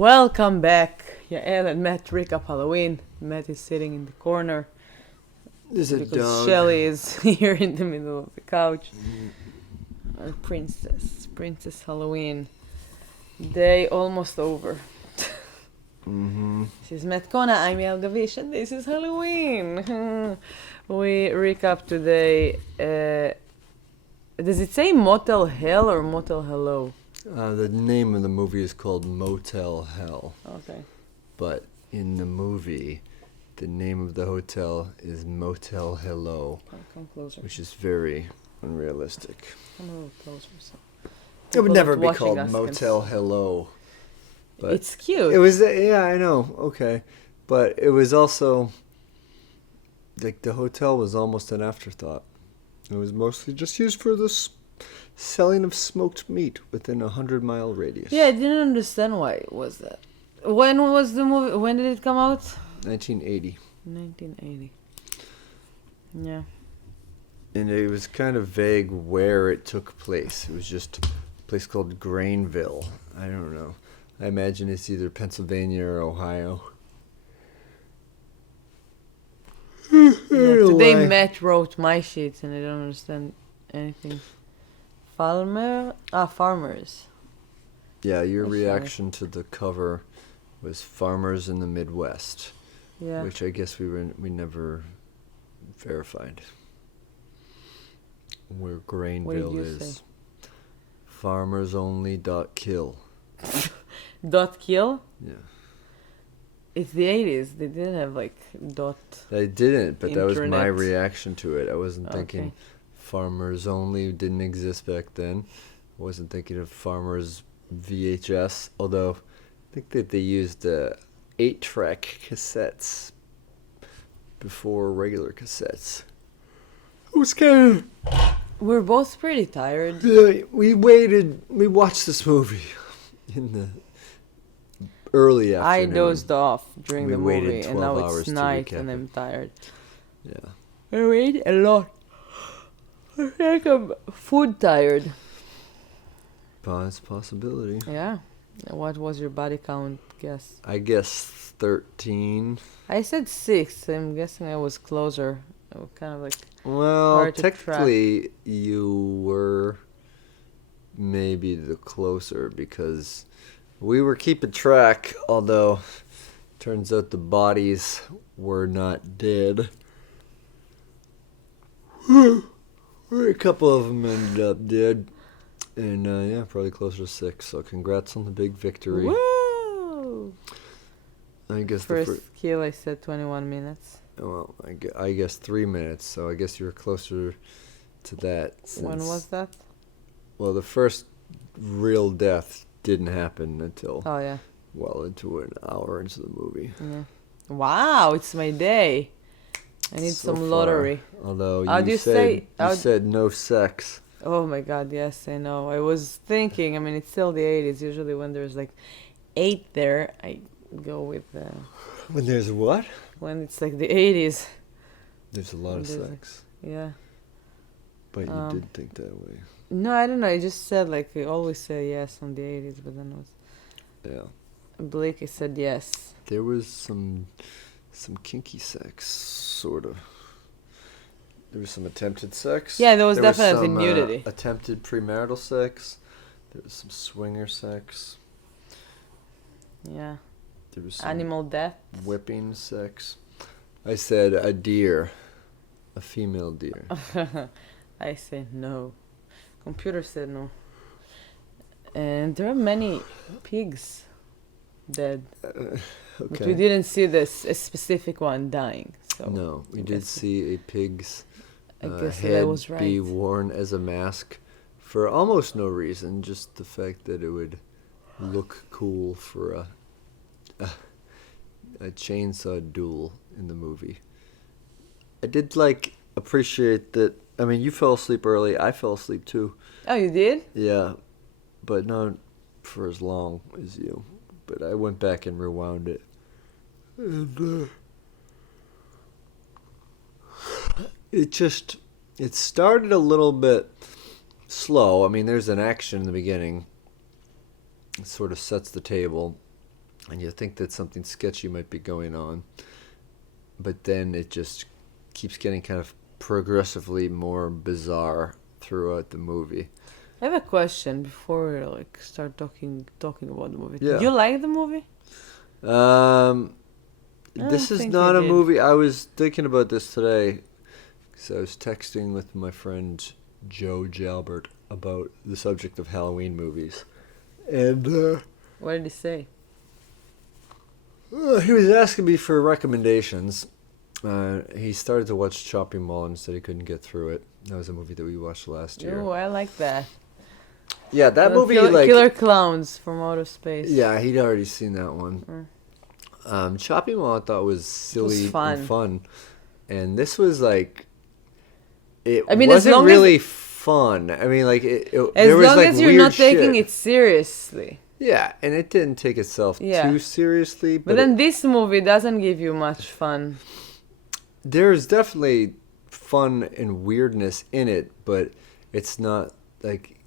Welcome back. Yael and Matt recap Halloween. Matt is sitting in the corner There's a because dog. Shelly is here in the middle of the couch. Our Princess Halloween. Day almost over. Mm-hmm. This is Matt Kona, I'm Yael Gavish, and this is Halloween. We recap today. Does it say Motel Hell or Motel Hello? The name of the movie is called Motel Hell. Okay. But in the movie, the name of the hotel is Motel Hello, Come closer. which is very unrealistic. Come a little closer. So It would people never not be watching called us Motel Hello. But it's cute. it was, yeah, I know, okay. But it was also, like, the hotel was almost an afterthought. It was mostly just used for the selling of smoked meat within a 100-mile radius. Yeah, I didn't understand why it was that. When was the movie? When did it come out? 1980. 1980. Yeah. And it was kind of vague where it took place. It was just a place called Grainville. I don't know. I imagine it's either Pennsylvania or Ohio. Yeah, today Matt wrote my sheets and I don't understand anything. Farmers. Yeah, your Oh, reaction to the cover was Farmers in the Midwest, Yeah. which I guess we never verified. Where What did Grainville you is. say? Farmersonly.kill. Dot kill? Yeah. It's the 80s. They didn't have like dot. I didn't, but that was my Internet. reaction to it. I wasn't thinking Okay. Farmers Only didn't exist back then. I wasn't thinking of Farmers VHS, although I think that they used 8-track cassettes before regular cassettes. It was kind We're both pretty tired. of... we watched this movie in the early I afternoon. dozed off during We the waited movie and 12 now hours it's to night recap and it. I'm tired. Yeah. I ate a lot. I think I'm food tired. It's a possibility. Yeah. What was your body count guess? I guess 13. I said 6. I'm guessing I was closer. I was kind of like Well, hard to technically, you were maybe the closer because we were keeping track, although turns out the bodies were not dead. A couple of them ended up dead. And yeah, probably closer to 6. So congrats on the big victory. woo! I guess First kill I said 21 minutes. well, I guess 3 minutes. So I guess you were closer to that. When was that? Well, the first real death didn't happen until Oh yeah. well into an hour into the movie. Yeah. Wow, it's my day. I need So some far. lottery. Although How'd you you said say- you how'd- said no sex. Oh my god, yes, I know. I was thinking, I mean, it's still the 80s. Usually when there's like 8 there, I go with When there's what? when it's like the 80s. There's a lot of There's- sex. Yeah. But you um, did think that way. No, I don't know. I just said like I always say yes on the 80s, but then it was Yeah. Blake. I said yes. There was some kinky sex, sort of. There was some attempted sex. Yeah, there was definitely some, nudity. Attempted premarital sex. There was some swinger sex. Yeah. There was some Animal death. whipping sex. I said a deer. A female deer. I say no. Computer said no. And there are many pigs dead, but we Okay. didn't see this a specific one dying. So No, we I did guess- see a pig's I guess that I head was be right. worn as a mask for almost no reason, just the fact that it would look cool for a chainsaw duel in the movie. I did appreciate that. I mean, you fell asleep early. I fell asleep too. Oh, you did? Yeah, but not for as long as you. But I went back and rewound it. And it started a little bit slow. I mean, there's an action in the beginning. It sort of sets the table. and you think that something sketchy might be going on, but then it just keeps getting kind of progressively more bizarre throughout the movie. I have a question before we like start talking about the movie. Yeah. Did you like the movie? This is think not I a did. movie. I was thinking about this today, because I was texting with my friend Joe Jalbert about the subject of Halloween movies, and What did he say? he was asking me for recommendations. He started to watch Chopping Mall and said he couldn't get through it. That was a movie that we watched last year. Oh, I like that. Yeah, that movie, Killer Clowns from Outer Space. Yeah, he'd already seen that one. Chopping Mall I thought was silly and fun. And this was like... It wasn't really fun. I mean, like... As long as you're not taking it seriously. Yeah, and it didn't take itself too seriously. But then this movie doesn't give you much fun. There's definitely fun and weirdness in it, but it's not like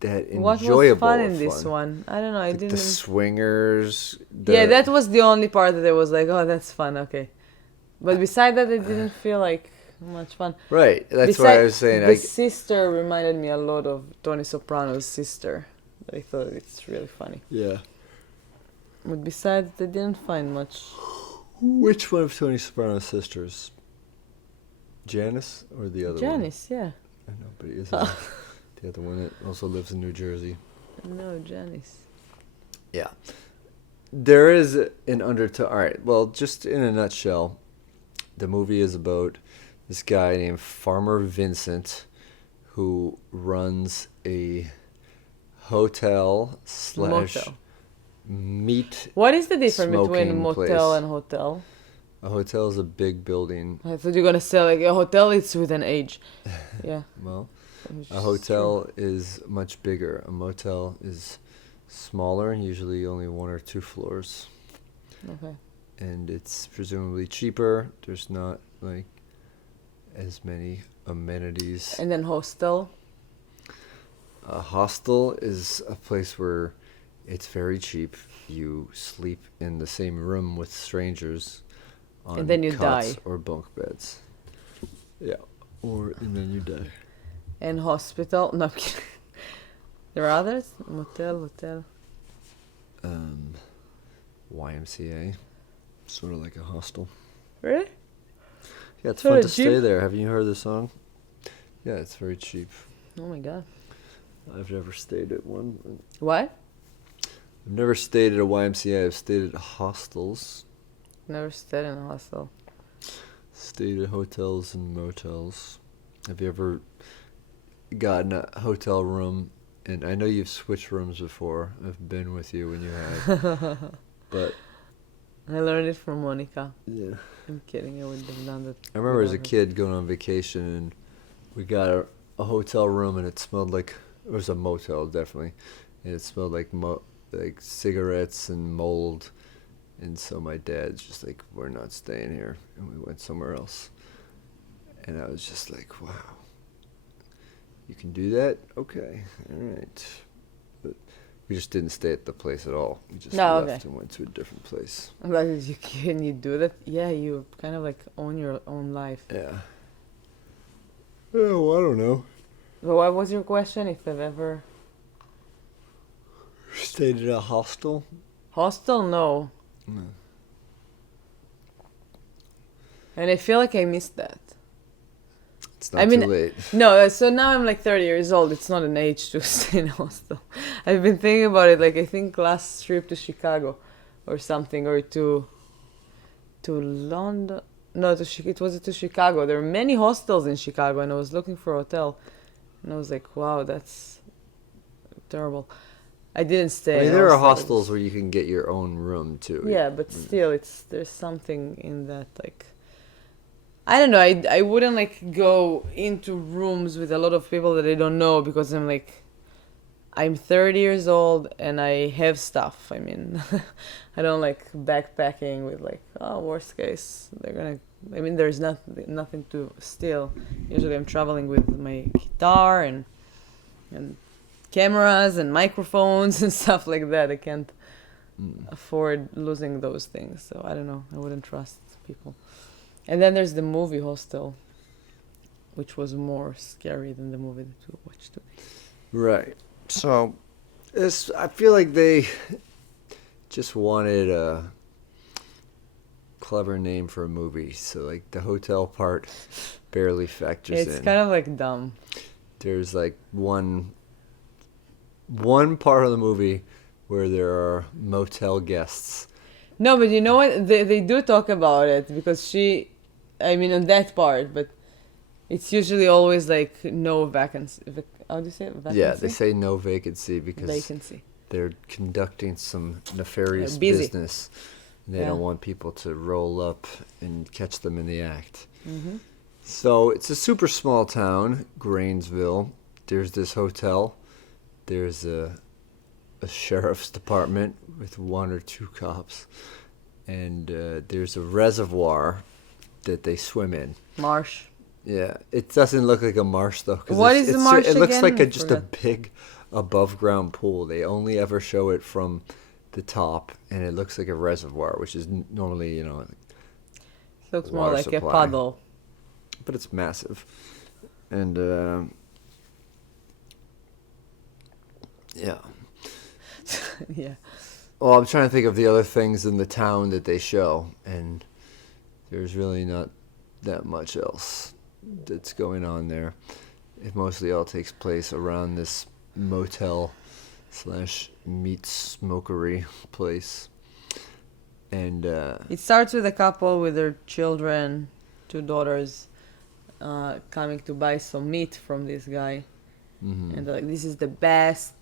that enjoyable. What was fun in this one? I don't know. I didn't. The swingers. Yeah, that was the only part that I was like, oh, that's fun. Okay, but beside that, it didn't feel like much fun. Right. That's why I was saying. The sister reminded me a lot of Tony Soprano's sister. I thought it's really funny. Yeah. But besides, I didn't find much. Which one of Tony Soprano's sisters? Janice or the other Janice, one? Yeah. I know, but is it the other one that also lives in New Jersey? No, Janice. Yeah. There is an undertone. All right, well, just in a nutshell, the movie is about this guy named Farmer Vincent who runs a hotel / Motel. meat. What is the difference between motel place. and hotel? A hotel is a big building. I thought you were gonna say like a hotel. It's with an age. Yeah. Well, a hotel is much bigger. A motel is smaller, usually only 1 or 2 floors. Okay. And it's presumably cheaper. There's not like as many amenities. And then hostel. A hostel is a place where it's very cheap. You sleep in the same room with strangers on and then you cots die. Or bunk beds. Yeah. And then you die. And hospital. No, I'm kidding. There are others? Motel, hotel. YMCA. Sort of like a hostel. Really? Yeah, it's Sort fun of to cheap? stay there. Have you heard the song? Yeah, it's very cheap. Oh my god. I've never stayed at one. What? I've never stayed at a YMCA. I've stayed at hostels. Never stayed in a hostel. Stayed at hotels and motels. Have you ever gotten a hotel room? And I know you've switched rooms before. I've been with you when you have. But I learned it from Monica. yeah, I'm kidding. I wouldn't have done that. I remember as a without her. kid going on vacation and we got a hotel room and it smelled like it was a motel definitely, and it smelled like like cigarettes and mold. And so my dad's just like, we're not staying here, and we went somewhere else. And I was just like, wow, you can do that? Okay, all right. But we just didn't stay at the place at all. We just left and went to a different place. Like, can you do that? Yeah, you kind of like own your own life. Yeah. Oh, I don't know. But what was your question? If I've ever... Stayed at a hostel? Hostel? No. No. And I feel like I missed that. It's not too late. No, so now I'm like 30 years old. It's not an age to stay in a hostel. I've been thinking about it, like I think last trip to Chicago or something, or to London. No, it was to Chicago. There are many hostels in Chicago, and I was looking for a hotel. And I was like, wow, that's terrible. I didn't stay. I mean, there are hostels where you can get your own room too. Yeah, but still, there's something in that, like, I don't know. I wouldn't like go into rooms with a lot of people that I don't know, because I'm 30 years old and I have stuff. I mean, I don't like backpacking with like, oh, worst case, there's nothing to steal. Usually I'm traveling with my guitar and cameras and microphones and stuff like that. I can't afford losing those things. So I don't know. I wouldn't trust people. And then there's the movie Hostel, which was more scary than the movie that we watched today. Right. So, I feel like they just wanted a clever name for a movie. So, like, the hotel part barely factors in. It's kind of like dumb. There's, like, one part of the movie where there are motel guests. No, but you know what? They do talk about it because on that part, but it's usually always like no vacancy. How do you say it? Vacancy? Yeah, they say no vacancy because vacancy. They're conducting some nefarious Busy. business. They don't want people to roll up and catch them in the act. Mm-hmm. So it's a super small town, Grainsville. There's this hotel. There's a sheriff's department with 1 or 2 cops. And there's a reservoir that they swim in. Marsh. Yeah, it doesn't look like a marsh though. What is the marsh It looks again? like just a big above ground pool. They only ever show it from the top, and it looks like a reservoir, which is normally, It looks more water like a supply. puddle. But it's massive. And yeah. Yeah. Well, I'm trying to think of the other things in the town that they show, and there's really not that much else that's going on there. It mostly all takes place around this motel / meat smokery place. And It starts with a couple with their children, 2 daughters, coming to buy some meat from this guy. mhm. And they're like, this is the best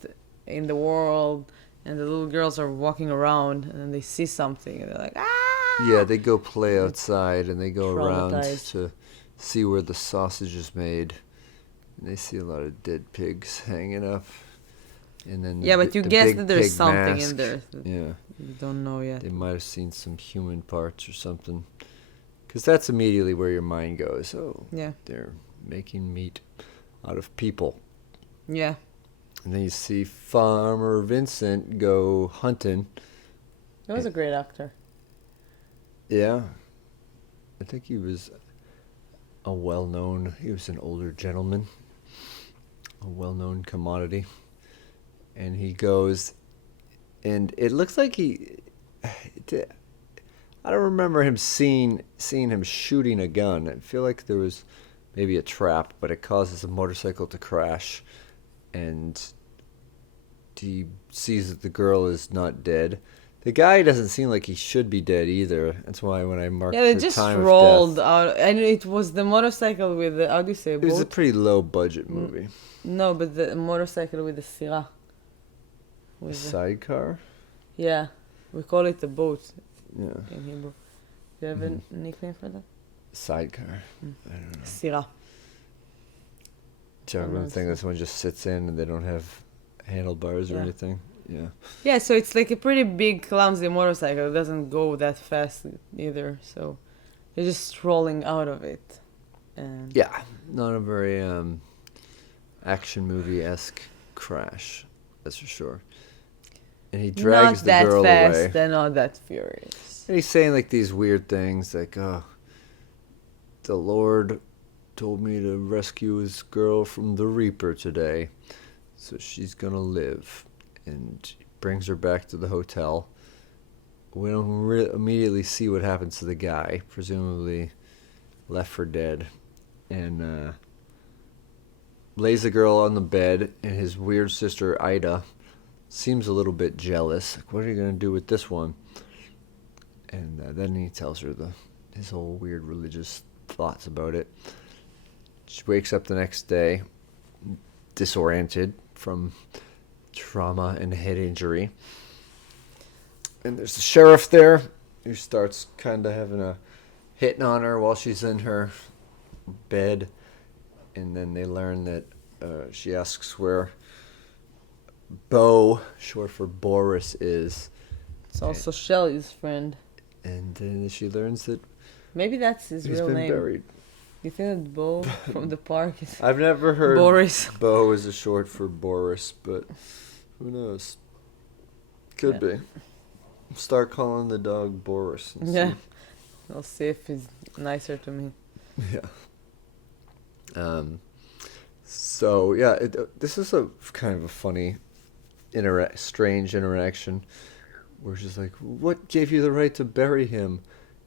in the world. And the little girls are walking around and then they see something and they're like, ah! Yeah, they go play outside and they go around Traumatized. to see where the sausage is made. And they see a lot of dead pigs hanging up. And then Yeah, but you the guess big that there's pig something mask. in there that Yeah, you don't know yet. they might have seen some human parts or something. Because that's immediately where your mind goes. Oh, Yeah. they're making meat out of people. Yeah. And then you see Farmer Vincent go hunting. He was a great actor. Yeah. I think he was he was an older gentleman, a well-known commodity. And he goes, and it looks like I don't remember him seeing him shooting a gun. I feel like there was maybe a trap, but it causes a motorcycle to crash. And he sees that the girl is not dead. The guy doesn't seem like he should be dead either. That's why when I marked Yeah, they the just time rolled of death, out. And it was the motorcycle with the, how do you say, it was a boat? pretty low budget movie. No, but the motorcycle with the sirah. A With the, sidecar? yeah. We call it a boat Yeah. in Hebrew. Do you have a nickname for that? Sidecar. I don't know. Sirah. Do you ever think this one just sits in and they don't have handlebars or Yeah. anything? Yeah. Yeah, so it's like a pretty big, clumsy motorcycle. It doesn't go that fast either. So you're just strolling out of it. And Yeah. Not a very action movie-esque crash. That's for sure. And he drags not the that girl fast, away. they're not that furious. And he's saying like these weird things like, oh, the Lord told me to rescue his girl from the Reaper today. So she's gonna live. And brings her back to the hotel. We don't immediately see what happens to the guy, presumably left for dead. And lays the girl on the bed, and his weird sister Ida seems a little bit jealous. Like, what are you gonna do with this one? And then he tells her his whole weird religious thoughts about it. She wakes up the next day, disoriented from trauma and head injury. And there's the sheriff there who starts kind of having a hitting on her while she's in her bed. And then they learn that she asks where Bo, short for Boris, is. It's also Shelley's friend. And then she learns that Maybe that's his he's real been name. buried. You think that Bo from the park is I've never heard Boris? Bo is a short for Boris, but who knows? Could be. start calling the dog Boris. And Yeah. I'll see if he's nicer to me. Yeah. So yeah, this is a kind of a funny, strange interaction, where she's like, "What gave you the right to bury him?"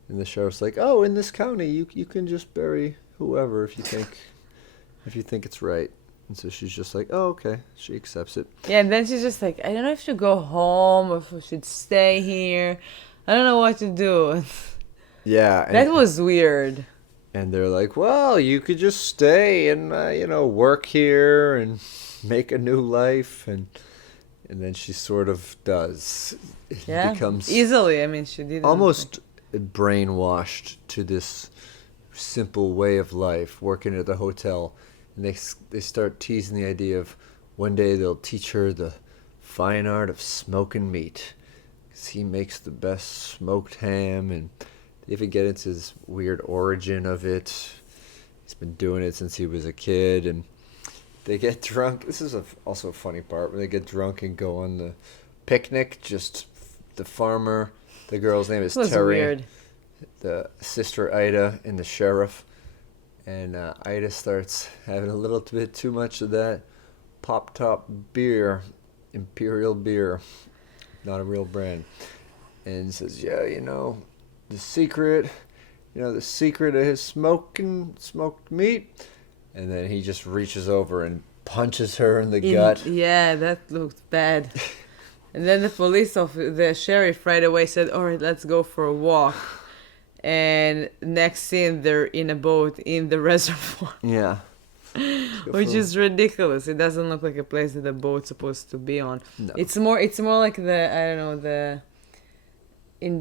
And the sheriff's like, "Oh, in this county, you can just bury whoever if you think it's right." And so she's just like, "Oh, okay." She accepts it. Yeah, and then she's just like, I don't know if to go home or if we should stay here. I don't know what to do. Yeah. That was weird. And they're like, "Well, you could just stay and work here and make a new life." And then she sort of does. It Yeah, becomes easily. I mean, she didn't. almost brainwashed to this simple way of life, working at the hotel. And they start teasing the idea of one day they'll teach her the fine art of smoking meat, 'cause he makes the best smoked ham, and they even get into this weird origin of it. He's been doing it since he was a kid, and they get drunk. This is also a funny part where they get drunk and go on the picnic. Just the farmer, the girl's name is It was Terry, weird. the sister Ida, and the sheriff. And Ida starts having a little bit too much of that pop top beer, imperial beer, not a real brand, and says, "Yeah, the secret of his smoked meat." And then he just reaches over and punches her in the gut. Yeah, that looked bad. And then the sheriff right away said, "All right, let's go for a walk." And next scene, they're in a boat in the reservoir. Yeah. Which is ridiculous. It doesn't look like a place that a boat's supposed to be on. No. It's more like in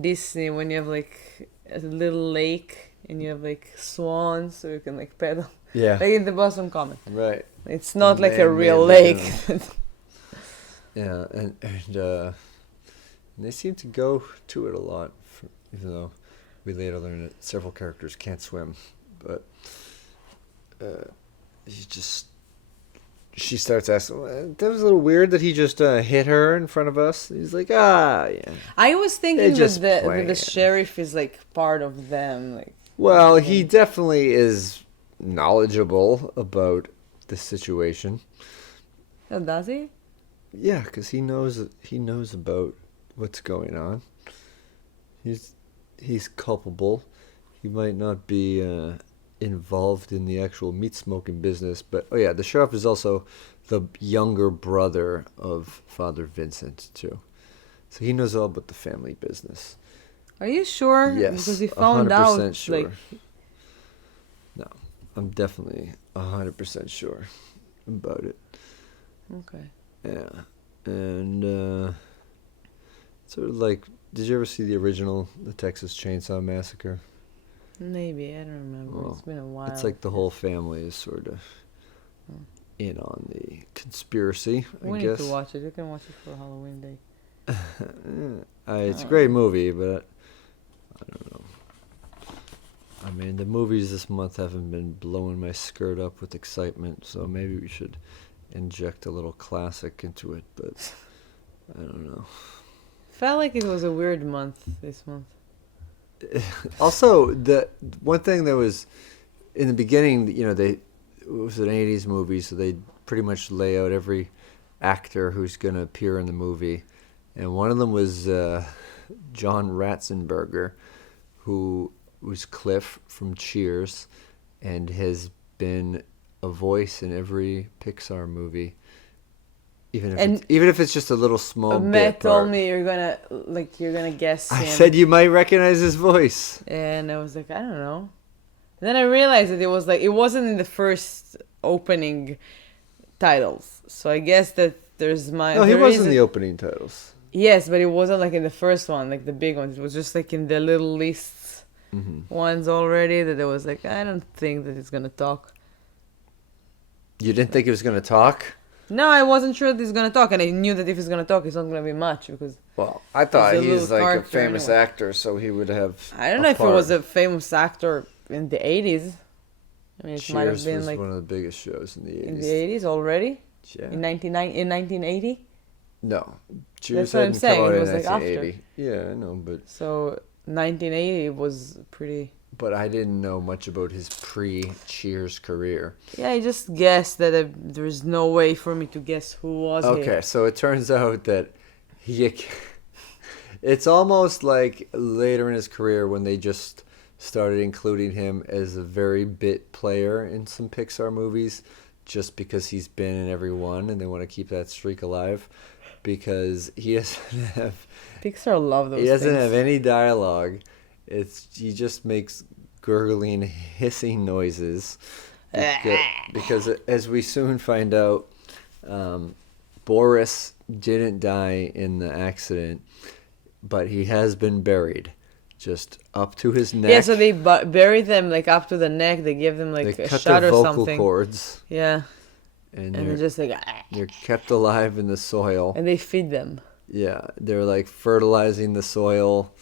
Disney when you have like a little lake and you have like swans so you can like pedal. Yeah. Like in the Boston Common. Right. It's not like a Man-made real lake. Yeah, and they seem to go to it a lot, even though we later learn that several characters can't swim. But she starts asking, "Well, that was a little weird that he just hit her in front of us." He's like, yeah. I was thinking They're that just the playing. sheriff is like part of them. Like, Well, he definitely is knowledgeable about the situation. oh, does he? Yeah, because he knows about what's going on. He's culpable. He might not be involved in the actual meat smoking business, but the sheriff is also the younger brother of Father Vincent too, so he knows all about the family business. Are you sure? Yes, Because he found 100% out. sure. Like, No, I'm definitely 100% sure about it. okay. Yeah, and sort of like, did you ever see the original, The Texas Chainsaw Massacre? Maybe, I don't remember. Well, It's been a while. it's like the whole family is sort of in on the conspiracy, We I need guess. to watch it. You can watch it for Halloween Day. It's a great movie, but I don't know. I mean, the movies this month haven't been blowing my skirt up with excitement, so maybe we should inject a little classic into it, but I don't know. Felt like it was a weird month this month. Also, the one thing that was in the beginning, it was an 80s movie, so they pretty much lay out every actor who's going to appear in the movie. And one of them was John Ratzenberger, who was Cliff from Cheers and has been a voice in every Pixar movie. Even if it's just a little small bit. Matt told me you're gonna guess him. I said you might recognize his voice. And I was like, I don't know. And then I realized that it wasn't in the first opening titles. So I guess that No, he was in the opening titles. Yes, but it wasn't like in the first one, like the big ones. It was just like in the little lists ones already that there was like, I don't think that it's gonna talk. You didn't think he was going to talk? No, I wasn't sure that he's gonna talk, and I knew that if he's gonna talk, it's not gonna be much because. Well, I thought He's a he's little like a character famous anyway. actor, so he would have. I don't know if it was a famous actor in the 80s. I mean, it might have Cheers been was like one of the biggest shows in the 80s. in the 80s already. Yeah. In 1980. No, That's Cheers what I'm hadn't come saying. out It in was like after. 1980. Yeah, I know, So 1980 was pretty. but I didn't know much about his pre-Cheers career. Yeah, I just guessed that there's no way for me to guess who was he. Okay, so it turns out that he. It's almost like later in his career when they just started including him as a very bit player in some Pixar movies, just because he's been in every one and they want to keep that streak alive. Because he doesn't have Pixar love those he doesn't things. have any dialogue. He just makes gurgling, hissing noises. Because as we soon find out, Boris didn't die in the accident, but he has been buried, just up to his neck. Yeah, so they bury them like up to the neck. They give them like They a cut shot their or vocal something. cords, Yeah, and and they're just like, they're kept alive in the soil. and they feed them. Yeah, they're like fertilizing the soil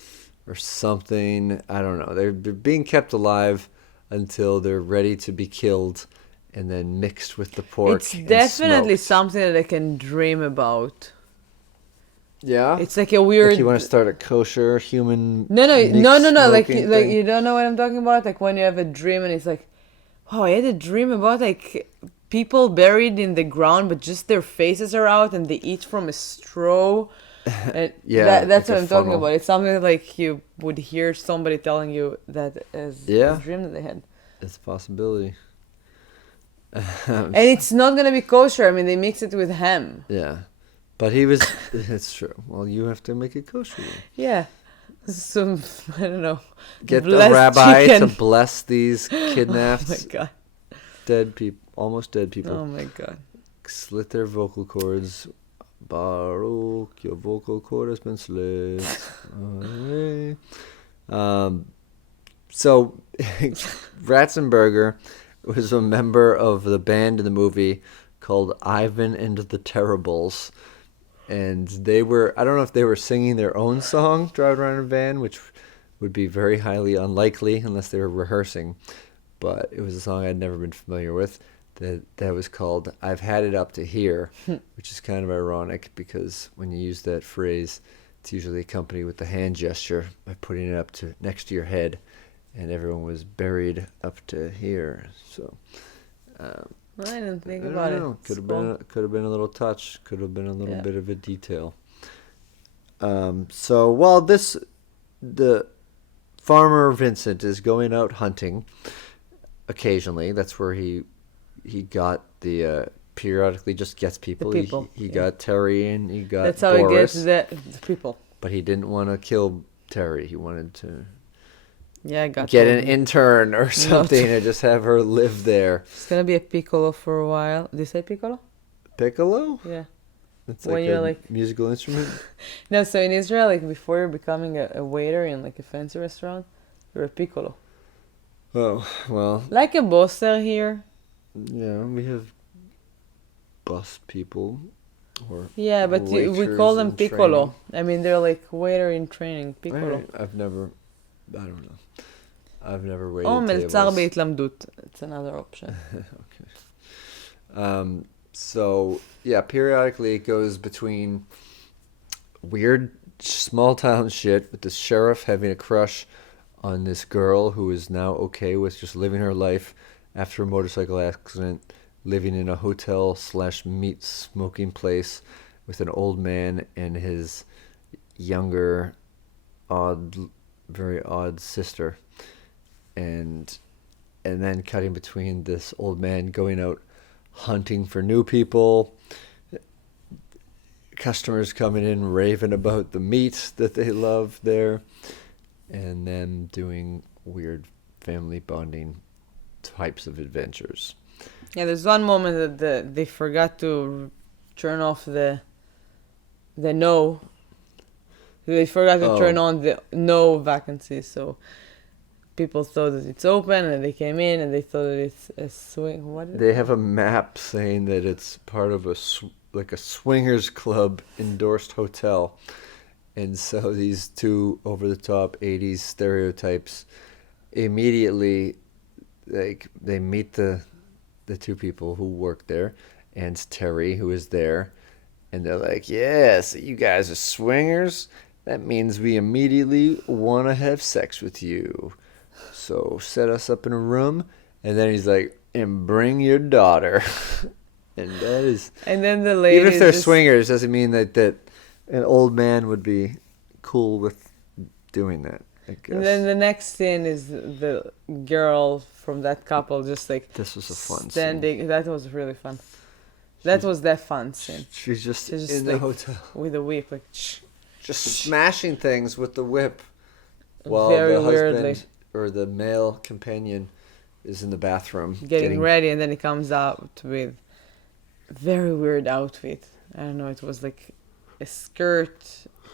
or something. I don't know. They're being kept alive until they're ready to be killed and then mixed with the pork. It's and definitely smoked. something that I can dream about. Yeah? It's like a weird. Like you want to start a kosher human No, meat no. Like smoking like thing? you don't know what I'm talking about. Like when you have a dream and it's like, oh, I had a dream about like people buried in the ground, but just their faces are out and they eat from a straw. And Yeah, that's like what a I'm talking funnel. about. It's something like you would hear somebody telling you that as Yeah. a dream that they had. It's a possibility. And it's not gonna be kosher. I mean, they mix it with ham. Yeah. But he was... It's true. Well, you have to make it kosher. Then. Yeah. Some I don't know. Get the blessed rabbi chicken. to bless these kidnapped, Oh my god. dead people, almost dead people. Oh my god. Slit their vocal cords. Baruch, your vocal cord has been slit. Alright. So, Ratzenberger was a member of the band in the movie called Ivan and the Terribles. And they were, I don't know if they were singing their own song, driving around in a van, which would be very highly unlikely unless they were rehearsing. But it was a song I'd never been familiar with. That was called I've Had It Up to Here, which is kind of ironic because when you use that phrase, it's usually accompanied with the hand gesture by putting it up to next to your head, and everyone was buried up to here. So I didn't think I about don't know. it. Could have been a little touch. Could have been a little Yeah. bit of a detail. So while the farmer Vincent is going out hunting occasionally. That's where he got the periodically just gets people. The people, He yeah. got Terry and he got That's how Boris, he gets the people. but he didn't want to kill Terry. He wanted to Yeah, I got get told an me. intern or something and just have her live there. It's gonna be a piccolo for a while. Did you say piccolo? Piccolo? Yeah. It's When like you're a like- musical instrument. No, so in Israel, like before you're becoming a waiter in like a fancy restaurant, you're a piccolo. Oh, well, Like a bosser here. yeah, we have bus people or Yeah, but we waiters call them in piccolo. training. I mean, they're like waiter in training, piccolo. I've never, I don't know. I've never waited Oh, tables. מלצר בהתלמדות. It's another option. So, yeah, periodically it goes between weird small town shit with the sheriff having a crush on this girl who is now okay with just living her life after a motorcycle accident, living in a hotel / meat smoking place with an old man and his younger, very odd sister. And then cutting between this old man going out hunting for new people, customers coming in raving about the meat that they love there, and then doing weird family bonding types of adventures. Yeah, there's one moment that they forgot to turn off the no. They forgot to turn on the no vacancy, so people thought that it's open, and they came in and they thought that it's a swing. What? They have a map saying that it's part of a swingers club endorsed hotel, and so these two over the top 80s stereotypes immediately, like, they meet the two people who work there and Terry, who is there, And they're like, yeah, so you guys are swingers? That means we immediately want to have sex with you. So set us up in a room. And then he's like, and bring your daughter. And that is, And then the even lady if they're just swingers, doesn't mean that an old man would be cool with doing that, I and then guess. the next scene is the girl from that couple just like This was a fun scene. standing. That was really fun. That was that fun scene. She's just She's just in the like hotel. with a whip, like Just smashing things with the whip while very the weirdly husband or the male companion is in the bathroom getting ready, and then he comes out with very weird outfit. I don't know. It was like a skirt,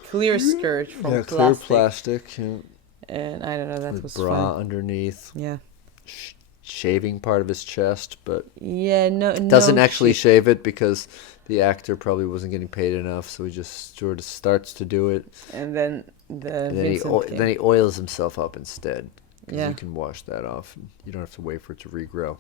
clear skirt from clear plastic, plastic and I don't know. That with was bra fun. underneath, Yeah. shaving part of his chest, but Yeah. No. doesn't No actually shit. shave it because the actor probably wasn't getting paid enough, so he just sort of starts to do it, And then the and Vincent came. then he oils himself up instead. Because Yeah. you can wash that off. And you don't have to wait for it to regrow.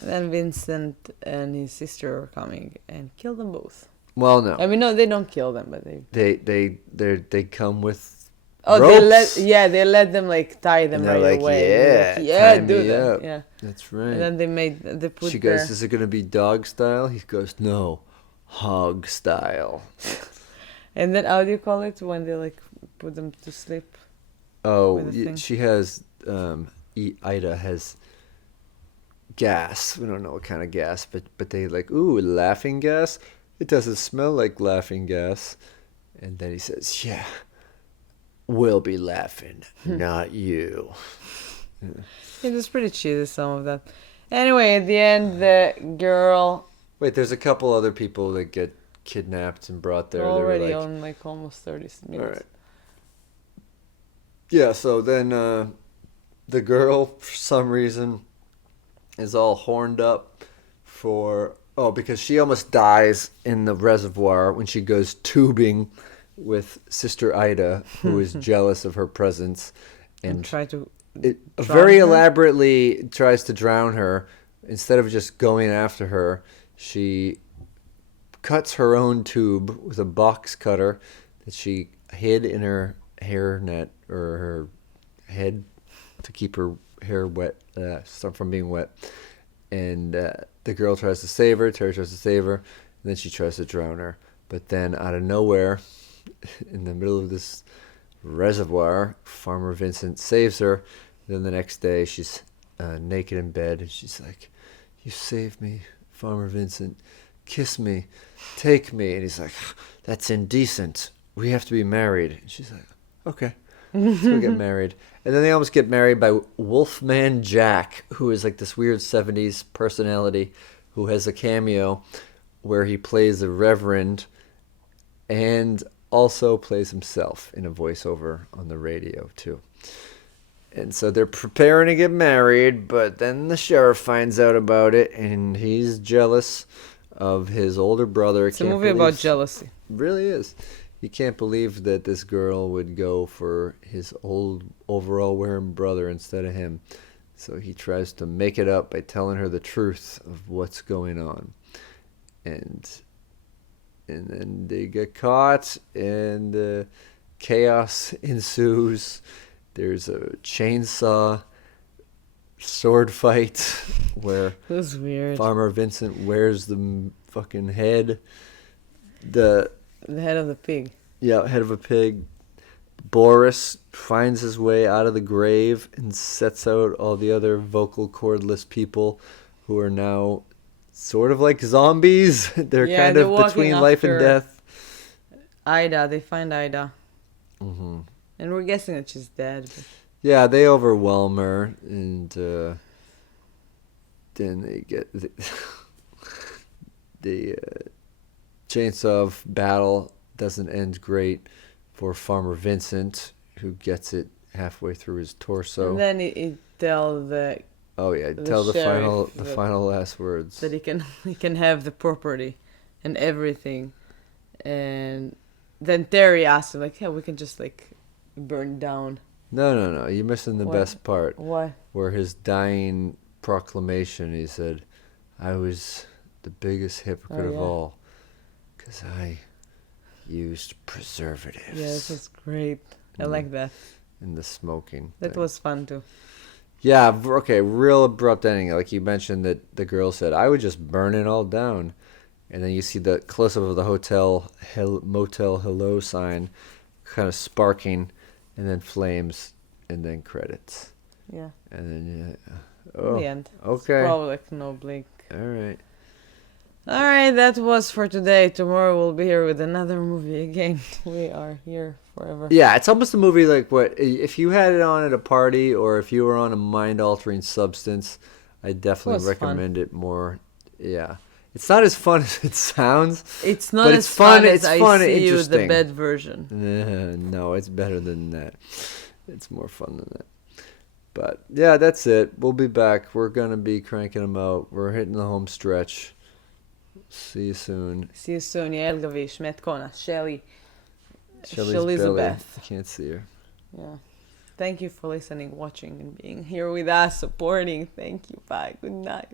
Then Vincent and his sister are coming and kill them both. Well, no. I mean, no, they don't kill them, but They come with oh, ropes. they let them like tie them And they're right like, away. yeah, Like, yeah, tie do me that. up. Yeah. That's right. And then they put She their, goes, is it going to be dog style? He goes, no, hog style. and then how do you call it when they like put them to sleep? Oh, With a thing. she has, Ida has gas. We don't know what kind of gas, but they like, ooh, laughing gas? It doesn't smell like laughing gas. And then he says, yeah, we'll be laughing, not you. It was pretty cheesy, some of that. Anyway, at the end, the girl Wait, there's a couple other people that get kidnapped and brought there. they're already They were like, on like almost 30 all minutes. right. Yeah, so then the girl, for some reason, is all horned up because she almost dies in the reservoir when she goes tubing with Sister Ida, who is jealous of her presence, And and try to it drown very her? elaborately tries to drown her. Instead of just going after her, she cuts her own tube with a box cutter that she hid in her hair net or her head to keep her hair wet, from being wet. And the girl tries to save her, Terry tries to save her, and then she tries to drown her. But then out of nowhere, in the middle of this reservoir, Farmer Vincent saves her. Then the next day, she's naked in bed, and she's like, you saved me, Farmer Vincent. Kiss me. Take me. And he's like, that's indecent. We have to be married. And she's like, okay, let's go get married. And then they almost get married by Wolfman Jack, who is like this weird 70s personality who has a cameo where he plays a reverend and also plays himself in a voiceover on the radio, too. And so they're preparing to get married, but then the sheriff finds out about it, and he's jealous of his older brother. It's a movie about jealousy. Really is. He can't believe that this girl would go for his old overall wearing brother instead of him. So he tries to make it up by telling her the truth of what's going on. And then they get caught, and chaos ensues. There's a chainsaw sword fight where It was weird. Farmer Vincent wears the fucking head. The head of the pig. Yeah, head of a pig. Boris finds his way out of the grave and sets out all the other vocal cordless people who are now sort of like zombies. They're kind they're of walking between life and after death. Ida, they find Ida. Mm-hmm. And we're guessing that she's dead. But Yeah, they overwhelm her, and then they get the chainsaw battle doesn't end great for Farmer Vincent, who gets it halfway through his torso. And then he tell the Tell the sheriff final last words. that he can have the property and everything. And then Terry asked him like, "Yeah, we can just like burn down." No. You're missing the What? best part. Why? Where his dying proclamation, he said, I was the biggest hypocrite of yeah. all. 'Cause I used preservatives. Yeah, this was great. I like that. In the smoking. That thing. was fun too. Yeah, okay, real abrupt ending. Like you mentioned that the girl said, I would just burn it all down. And then you see the close-up of the Motel Hello sign kind of sparking, and then flames, and then credits. Yeah. And then, In the end. It's okay. probably like no blink. All right. All right, that was for today. Tomorrow we'll be here with another movie again. We are here forever. Yeah, it's almost a movie like what if you had it on at a party or if you were on a mind-altering substance. I definitely recommend it more. Yeah, it's not as fun as it sounds. It's not but as it's fun. as It's I fun. see you, the Interesting. bed version. No, it's better than that. It's more fun than that. But yeah, that's it. We'll be back. We're gonna be cranking them out. We're hitting the home stretch. See you soon. See you soon. Yael, Gavish, met Kona, Shelly's Elizabeth. belly. I can't see her. Yeah. Thank you for listening, watching, and being here with us, supporting. Thank you. Bye. Good night.